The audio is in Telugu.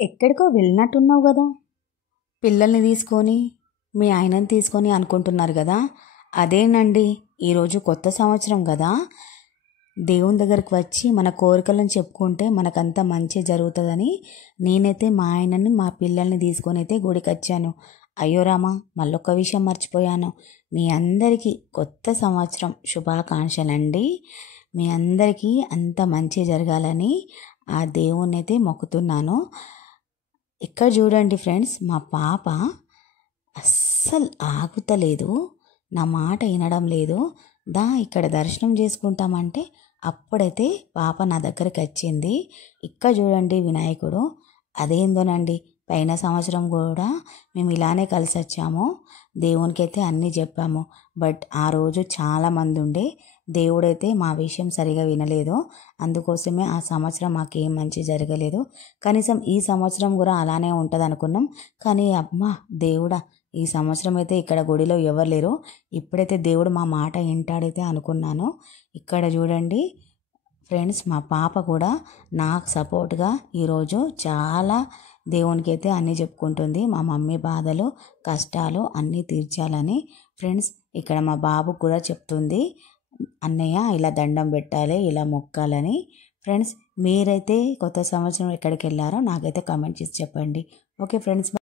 ఎక్కడికో వెళ్ళినట్టున్నావు కదా? పిల్లల్ని తీసుకొని మీ ఆయనని తీసుకొని అనుకుంటున్నారు కదా? అదేనండి, ఈరోజు కొత్త సంవత్సరం కదా. దేవుని దగ్గరికి వచ్చి మన కోరికలను చెప్పుకుంటే మనకంతా మంచి జరుగుతుందని నేనైతే మా ఆయనని మా పిల్లల్ని తీసుకొని అయితే గుడికి వచ్చాను. అయ్యో రామా, మళ్ళొక్క విషయం మర్చిపోయాను. మీ అందరికీ కొత్త సంవత్సరం శుభాకాంక్షలండి. మీ అందరికీ అంత మంచి జరగాలని ఆ దేవుణ్ణి అయితే మొక్కుతున్నాను. ఇక్కడ చూడండి ఫ్రెండ్స్, మా పాప అస్సలు ఆగుతలేదు, నా మాట వినడం లేదు. ఇక్కడ దర్శనం చేసుకుంటామంటే అప్పుడైతే పాప నా దగ్గరికి వచ్చింది. ఇక్కడ చూడండి వినాయకుడు. అదేందోనండి, పైన సంవత్సరం కూడా మేము ఇలానే కలిసి వచ్చాము. దేవునికి అయితే అన్నీ చెప్పాము. బట్ ఆ రోజు చాలామంది ఉండే, దేవుడైతే మా విషయం సరిగా వినలేదు. అందుకోసమే ఆ సంవత్సరం మాకేం మంచి జరగలేదు. కనీసం ఈ సంవత్సరం కూడా అలానే ఉంటుంది అనుకున్నాం. కానీ అమ్మా దేవుడా, ఈ సంవత్సరం అయితే ఇక్కడ గుడిలో ఎవరు లేరు, ఇప్పుడైతే దేవుడు మా మాట వింటాడైతే అనుకున్నాను. ఇక్కడ చూడండి ఫ్రెండ్స్, మా పాప కూడా నాకు సపోర్ట్గా ఈరోజు చాలా దేవునికి అయితే అన్నీ చెప్పుకుంటుంది. మా మమ్మీ బాధలు కష్టాలు అన్నీ తీర్చాలని. ఫ్రెండ్స్, ఇక్కడ మా బాబు కూడా చెప్తుంది, అన్నయ్య ఇలా దండం పెట్టాలి, ఇలా మొక్కాలని. ఫ్రెండ్స్, మీరైతే కొత్త సంవత్సరం ఎక్కడికి వెళ్ళారో నాకైతే కామెంట్ చేసి చెప్పండి. Okay friends.